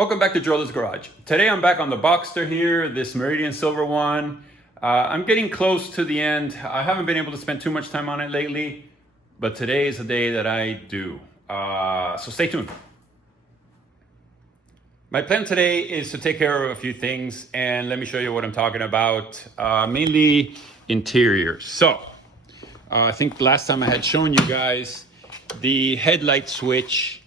Welcome back to Drillers Garage. Today I'm back on the Boxster here, this Meridian Silver one. I'm getting close to the end. I haven't been able to spend too much time on it lately, but today is the day that I do. So stay tuned. My plan today is to take care of a few things, and let me show you what I'm talking about, mainly interior. So, I think last time I had shown you guys the headlight switch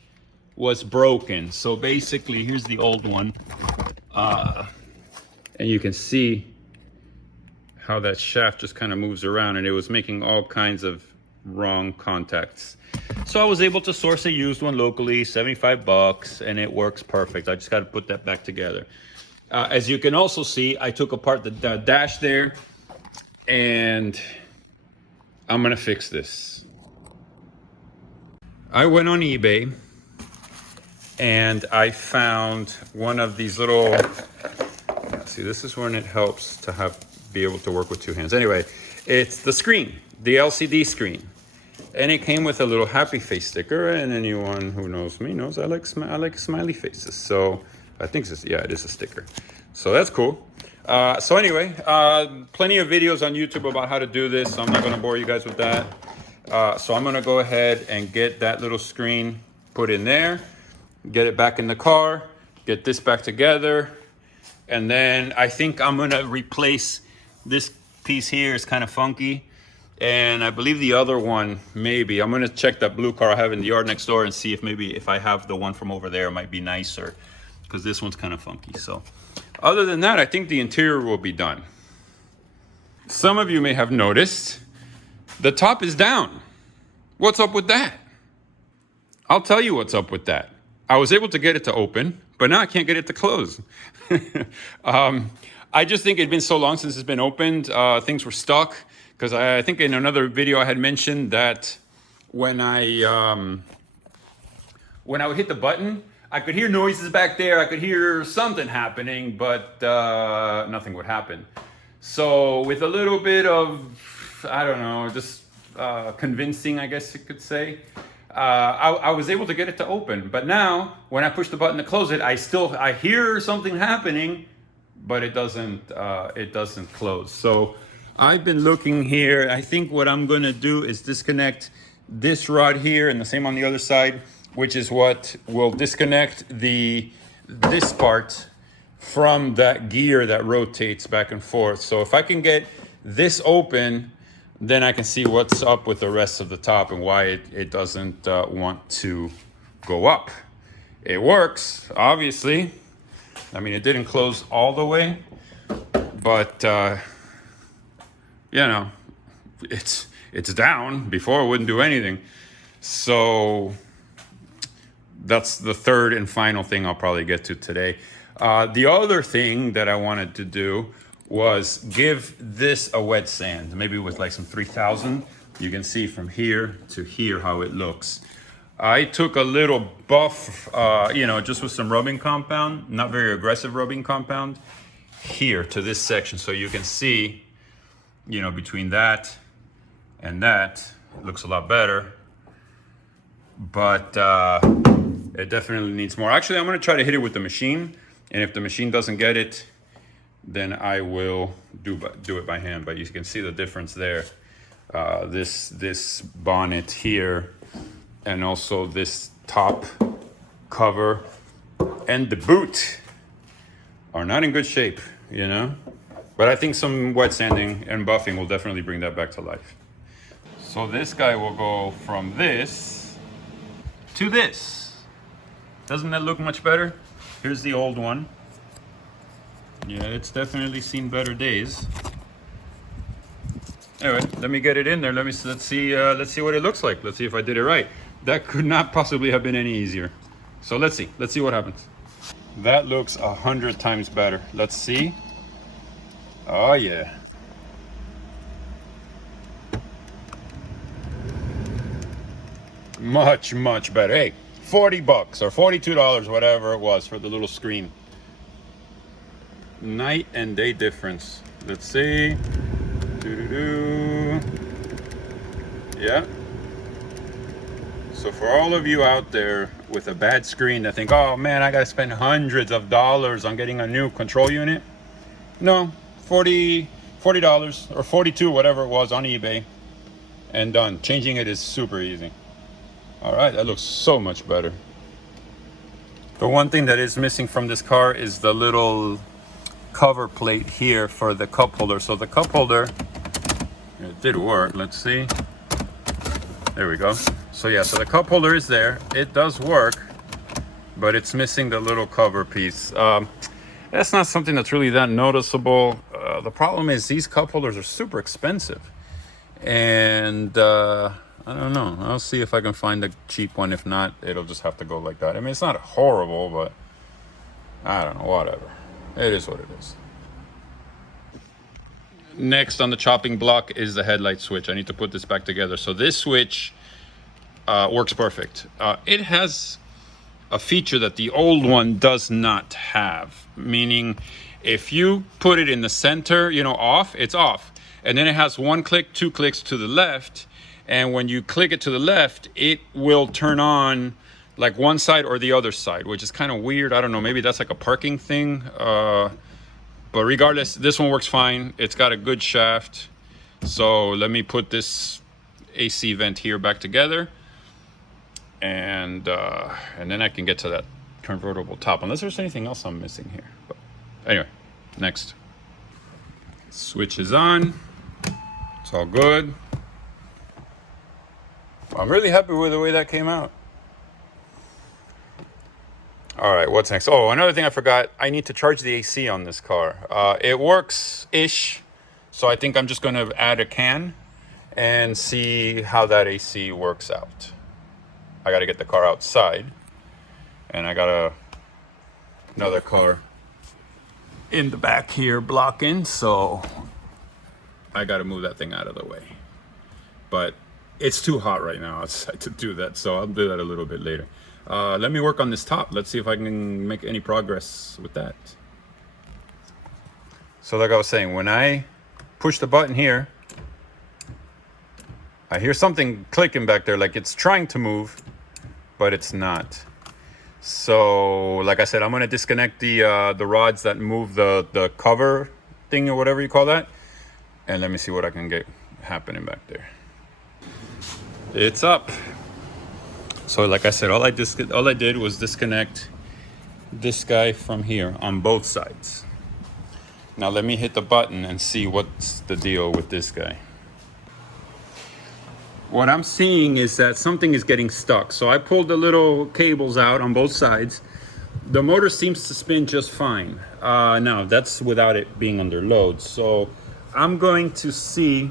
was broken. So basically, here's the old one. And you can see how that shaft just kind of moves around, and it was making all kinds of wrong contacts. So I was able to source a used one locally, 75 bucks, and it works perfect. I just got to put that back together. As you can also see, I took apart the dash there, and I'm gonna fix this. I went on eBay and I found one of these little, see, this is when it helps to be able to work with two hands. Anyway, it's the screen, the LCD screen. And it came with a little happy face sticker, and anyone who knows me knows I like smiley faces. So I think this, yeah, it is a sticker. So that's cool. So anyway, plenty of videos on YouTube about how to do this, so I'm not gonna bore you guys with that. So I'm gonna go ahead and get that little screen put in there, get it back in the car, get this back together, and then I think I'm gonna replace this piece here. It's kind of funky, and I believe the other one, maybe. I'm gonna check that blue car I have in the yard next door and see if maybe if I have the one from over there, it might be nicer, because this one's kind of funky. So other than that, I think the interior will be done. Some of you may have noticed the top is down. What's up with that? I'll tell you what's up with that. I was able to get it to open, but now I can't get it to close. I just think it'd been so long since it's been opened. Things were stuck, because I think in another video I had mentioned that when I would hit the button, I could hear noises back there. I could hear something happening, but nothing would happen. So with a little bit of, I don't know, just convincing, I guess you could say, I was able to get it to open. But now when I push the button to close it, I hear something happening, but it doesn't close. So I've been looking here. I think what I'm gonna do is disconnect this rod here, and the same on the other side, which is what will disconnect this part from that gear that rotates back and forth. So if I can get this open, then I can see what's up with the rest of the top and why it doesn't want to go up. It works, obviously. I mean, it didn't close all the way, but you know, it's down. Before it wouldn't do anything. So that's the third and final thing I'll probably get to today. The other thing that I wanted to do was give this a wet sand, maybe with like some 3000. You can see from here to here how it looks. I took a little buff, just with some rubbing compound, not very aggressive rubbing compound, here to this section. So you can see, between that and that, it looks a lot better. But it definitely needs more. Actually, I'm gonna try to hit it with the machine. And if the machine doesn't get it, then I will do it by hand. But you can see the difference there. This bonnet here, and also this top cover and the boot are not in good shape, But I think some wet sanding and buffing will definitely bring that back to life. So this guy will go from this to this. Doesn't that look much better? Here's the old one. Yeah, it's definitely seen better days. Anyway, let me get it in there. Let's see what it looks like. Let's see if I did it right. That could not possibly have been any easier. So let's see what happens. That looks 100 times better. Let's see. Oh yeah. Much, much better. Hey, 40 bucks or $42, whatever it was, for the little screen. Night and day difference. Let's see. Yeah. So for all of you out there with a bad screen that think, oh man, I gotta spend hundreds of dollars on getting a new control unit. No, $40 or 42, whatever it was on eBay, and done. Changing it is super easy. All right, that looks so much better. The one thing that is missing from this car is the little cover plate here for the cup holder. So the cup holder, it did work. Let's see. There we go. So yeah, so the cup holder is there. It does work, but it's missing the little cover piece. That's not something that's really that noticeable. The problem is these cup holders are super expensive. And I don't know. I'll see if I can find a cheap one. If not, it'll just have to go like that. I mean, it's not horrible, but I don't know, whatever. It is what it is. Next on the chopping block is the headlight switch. I need to put this back together. So this switch works perfect. It has a feature that the old one does not have, meaning if you put it in the center, you know, off, it's off. And then it has one click, two clicks to the left. And when you click it to the left, it will turn on like one side or the other side, which is kind of weird. I don't know, maybe that's like a parking thing. But regardless, this one works fine. It's got a good shaft. So let me put this AC vent here back together. And then I can get to that convertible top, unless there's anything else I'm missing here. But anyway, next. Switch is on. It's all good. I'm really happy with the way that came out. All right, what's next? Oh, another thing I forgot. I need to charge the AC on this car. It works-ish, so I think I'm just going to add a can and see how that AC works out. I got to get the car outside, and I got another car in the back here blocking, so I got to move that thing out of the way. But it's too hot right now outside to do that, so I'll do that a little bit later. Let me work on this top. Let's see if I can make any progress with that. So like I was saying, when I push the button here, I hear something clicking back there, like it's trying to move, but it's not. So like I said, I'm gonna disconnect the rods that move the cover thing or whatever you call that, and let me see what I can get happening back there. It's up. So like I said, all I did was disconnect this guy from here on both sides. Now let me hit the button and see what's the deal with this guy. What I'm seeing is that something is getting stuck. So I pulled the little cables out on both sides. The motor seems to spin just fine. Now that's without it being under load. So I'm going to see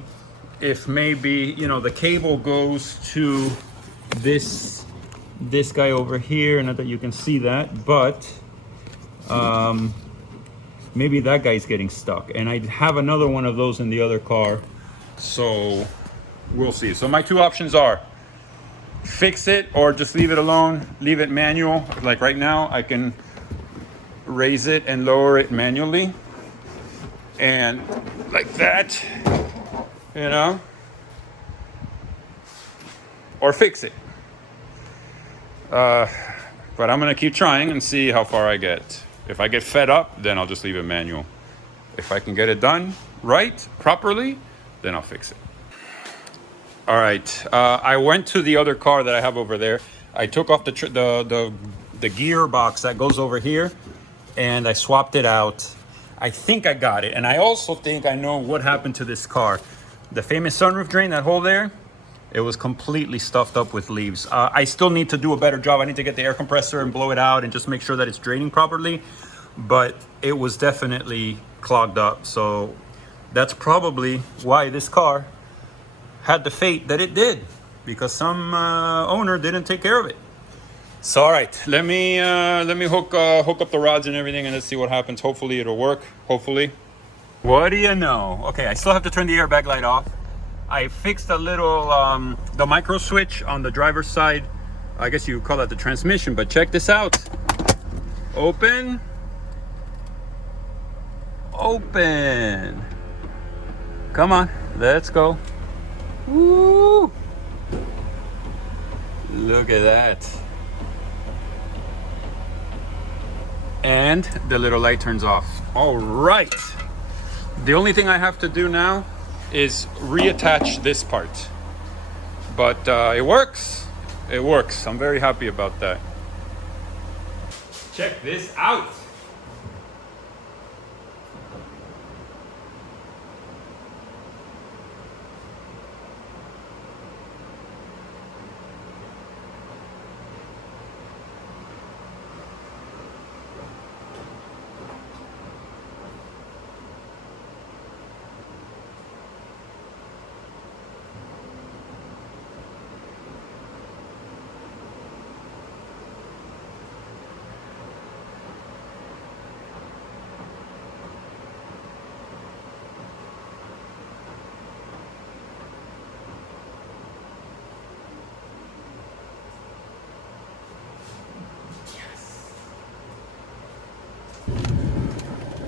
if maybe, you know, the cable goes to this guy over here. Not that you can see that, but maybe that guy's getting stuck. And I have another one of those in the other car. So we'll see. So my two options are fix it or just leave it alone, leave it manual. Like right now, I can raise it and lower it manually. And like that, you know, or fix it. But I'm gonna keep trying and see how far I get. If I get fed up, then I'll just leave it manual. If I can get it done right, properly, then I'll fix it. All right, I went to the other car that I have over there. I took off the gearbox that goes over here, and I swapped it out. I think I got it, and I also think I know what happened to this car. The famous sunroof drain, that hole there, it was completely stuffed up with leaves. I still need to do a better job. I need to get the air compressor and blow it out and just make sure that it's draining properly. But it was definitely clogged up. So that's probably why this car had the fate that it did, because some owner didn't take care of it. So all right, let me hook up the rods and everything, and let's see what happens. Hopefully it'll work. Hopefully. What do you know? Okay, I still have to turn the airbag light off. I fixed a little the micro switch on the driver's side. I guess you call that the transmission, but check this out. Open. Open. Come on, let's go. Woo! Look at that. And the little light turns off. All right. The only thing I have to do now is reattach this part. But it works. It works. I'm very happy about that. Check this out.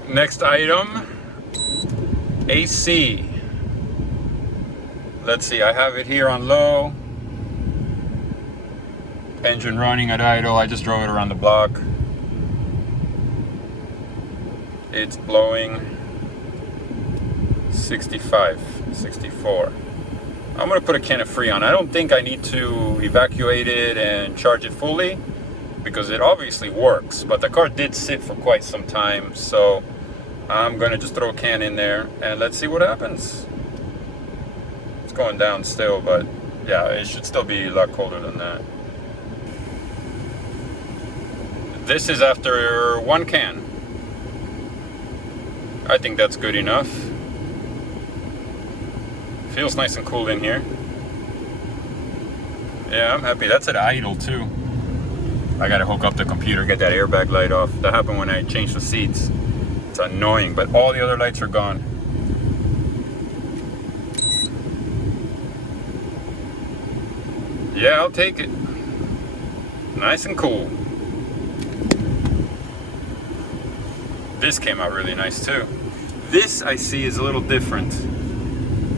Next item, AC. Let's see, I have it here on low. Engine running at idle. I just drove it around the block. It's blowing 65, 64. I'm gonna put a can of Freon. I don't think I need to evacuate it and charge it fully because it obviously works, but the car did sit for quite some time, so I'm gonna just throw a can in there and let's see what happens. It's going down still, but yeah, it should still be a lot colder than that. This is after one can. I think that's good enough. Feels nice and cool in here. Yeah, I'm happy. That's at idle too. I gotta hook up the computer, get that airbag light off. That happened when I changed the seats. It's annoying, but all the other lights are gone. Yeah, I'll take it. Nice and cool. This came out really nice too. This I see is a little different.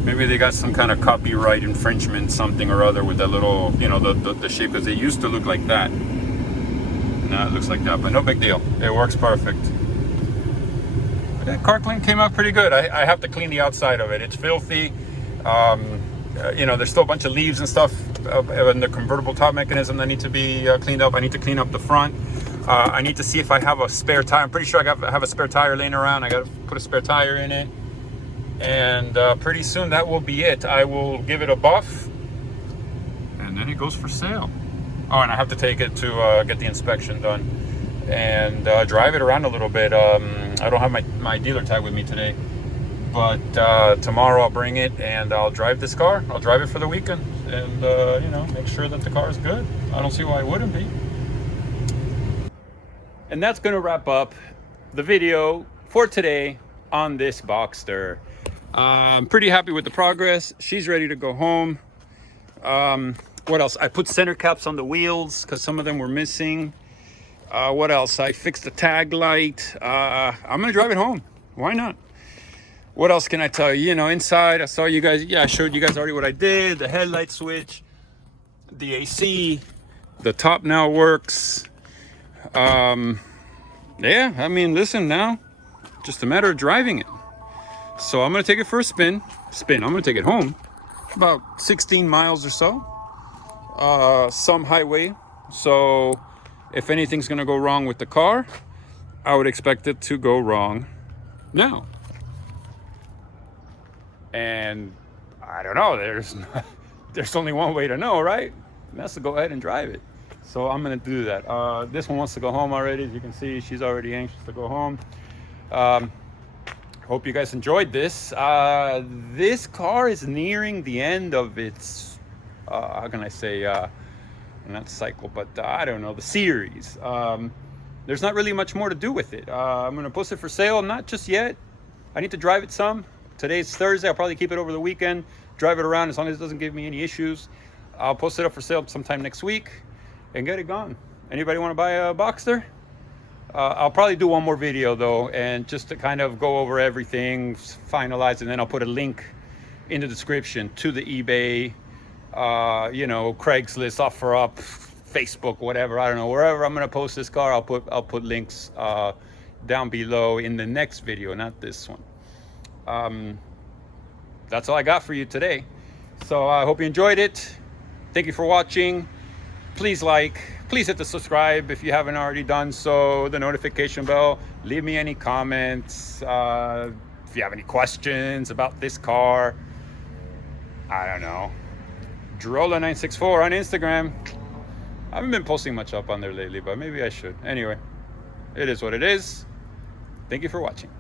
Maybe they got some kind of copyright infringement, something or other with that little, you know, the shape, because it used to look like that. Now it looks like that, but no big deal. It works perfect. That car clean came out pretty good. I have to clean the outside of it. It's filthy. You know, there's still a bunch of leaves and stuff in the convertible top mechanism that need to be cleaned up. I need to clean up the front. I need to see if I have a spare tire. I'm pretty sure I have a spare tire laying around. I got to put a spare tire in it. And pretty soon that will be it. I will give it a buff. And then it goes for sale. Oh, and I have to take it to get the inspection done. And drive it around a little bit. I don't have my dealer tag with me today. But tomorrow I'll bring it and I'll drive this car. I'll drive it for the weekend. And, you know, make sure that the car is good. I don't see why it wouldn't be. And that's going to wrap up the video for today on this Boxster. I'm pretty happy with the progress. She's ready to go home. What else? I put center caps on the wheels because some of them were missing. What else? I fixed the tag light. I'm going to drive it home. Why not? What else can I tell you? You know, inside, I saw you guys. Yeah, I showed you guys already what I did. The headlight switch, the AC, the top now works. Yeah, I mean, listen now, just a matter of driving it. So I'm going to take it for a spin. I'm going to take it home. About 16 miles or so. Some highway. So if anything's going to go wrong with the car, I would expect it to go wrong now. And I don't know, there's only one way to know, right? And that's to go ahead and drive it. So I'm gonna do that. This one wants to go home already. As you can see, she's already anxious to go home. Hope you guys enjoyed this. This car is nearing the end of its, how can I say, not cycle, but I don't know, the series. There's not really much more to do with it. I'm gonna post it for sale, not just yet. I need to drive it some. Today's Thursday. I'll probably keep it over the weekend, drive it around as long as it doesn't give me any issues. I'll post it up for sale sometime next week and get it gone. Anybody want to buy a Boxster? I'll probably do one more video though, and just to kind of go over everything, finalize, and then I'll put a link in the description to the eBay you know, Craigslist, offer up, Facebook, whatever. I don't know. Wherever I'm gonna post this car, I'll put links down below in the next video, not this one. That's all I got for you today. So I hope you enjoyed it. Thank you for watching. Please hit the subscribe if you haven't already done so, the notification bell. Leave me any comments. If you have any questions about this car, I don't know. Drola964 on Instagram. I haven't been posting much up on there lately, but maybe I should. Anyway, it is what it is. Thank you for watching.